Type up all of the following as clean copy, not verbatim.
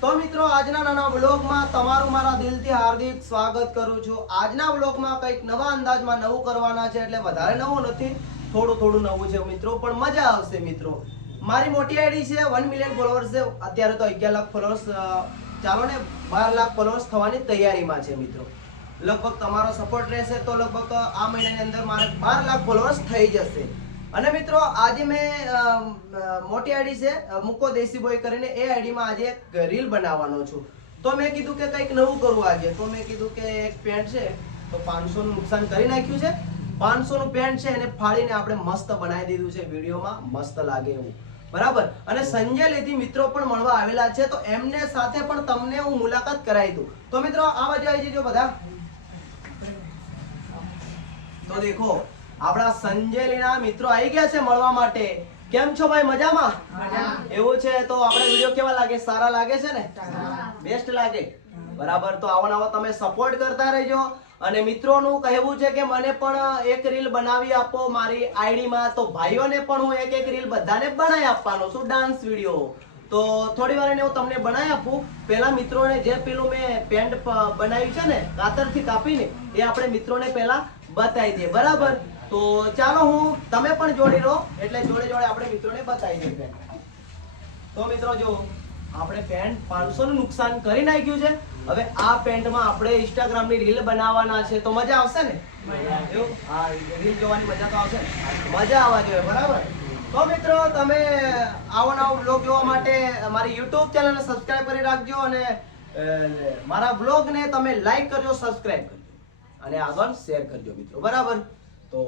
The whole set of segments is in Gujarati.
તો મિત્રો આજના નાના વ્લોગમાં તમારું મારા દિલથી હાર્દિક સ્વાગત કરું છું. આજના વ્લોગમાં કંઈક નવા અંદાજમાં નવું કરવાના છે, એટલે વધારે નવું નથી, થોડું નવું છે મિત્રો, પણ મજા આવશે મિત્રો. મારી મોટી આઈડી છે, 1 મિલિયન ફોલોઅર્સ છે. અત્યારે તો 11 લાખ ફોલોઅર્સ, ચાલો ને 12 લાખ ફોલોઅર્સ થવાની તૈયારીમાં છે મિત્રો. લગભગ તમારો સપોર્ટ રહેશે તો લગભગ આ મહિનાની અંદર મારે 12 લાખ ફોલોઅર્સ થઈ જશે. અને મિત્રો આજે મેં મોટી આઈડી છે મુકો દેશી બોય કરીને, એ આઈડીમાં આજે એક રીલ બનાવવાનો છું. તો મેં કીધું કે કંઈક નવું કરવું આજે. તો મેં કીધું કે એક પેન્ટ છે તો 500 નું નુકસાન કરી નાખ્યું છે. 500 નું પેન્ટ છે એને ફાડીને આપણે મસ્ત બનાવી દીધું છે, વિડીયોમાં મસ્ત લાગે એવું, બરાબર. અને સંજય લેતી મિત્રો પણ મળવા આવેલા છે, તો એમને સાથે પણ તમને હું મુલાકાત કરાવી દઉં. તો મિત્રો આ બાજુ આવી જજો બધા. તો દેખો આપણા સંજયલીના મિત્રો આવી ગયા છે મળવા માટે. કેમ છો ભાઈ, મજામાં? એવું છે તો આપણે વિડિયો કેવા લાગે? સારા લાગે છે ને? બેસ્ટ લાગે, બરાબર. તો આવો તમે સપોર્ટ કરતા રહેજો. અને મિત્રોનું કહેવું છે કે મને પણ એક રીલ બનાવી આપો મારી આઈડીમાં. તો ભાઈઓને પણ હું એક રીલ બધાને બનાવી આપવાનો છું, ડાન્સ વિડીયો. તો થોડી વાર હું તમને બનાવી આપું. પેલા મિત્રોને જે પેલું મેં પેન્ટ બનાવ્યું છે ને કાતરથી કાપીને, એ આપણે મિત્રોને પેલા બતાવી દઈએ, બરાબર. તો ચાલો તમે પણ જોડી રહો, એટલે જોડે આપણે મિત્રોને બતાવી દઈએ. તો મિત્રો જો આપણે પેન્ટ 500 નું નુકસાન કરી નાખ્યું છે. હવે આ પેન્ટમાં આપણે ઇન્સ્ટાગ્રામ ની રીલ બનાવવાના છે, તો મજા આવશે ને? હા, રીલ જોવાની મજા તો આવશે, મજા આવવા જોઈએ, બરાબર. તો મિત્રો તમે આવો બ્લોગ જોવા માટે મારી YouTube ચેનલને સબસ્ક્રાઇબ કરી રાખજો, અને મારા બ્લોગને તમે લાઈક કરજો, સબસ્ક્રાઇબ કરજો, અને આગળ શેર કરજો મિત્રો, બરાબર. તો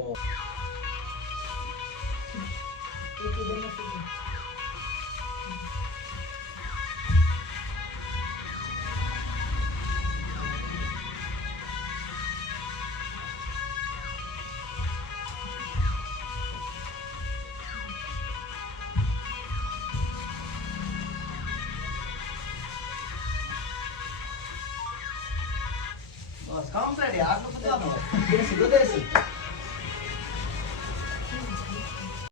બસ કમ્પ્લીટ. આટલું બધું આપો. દેશી.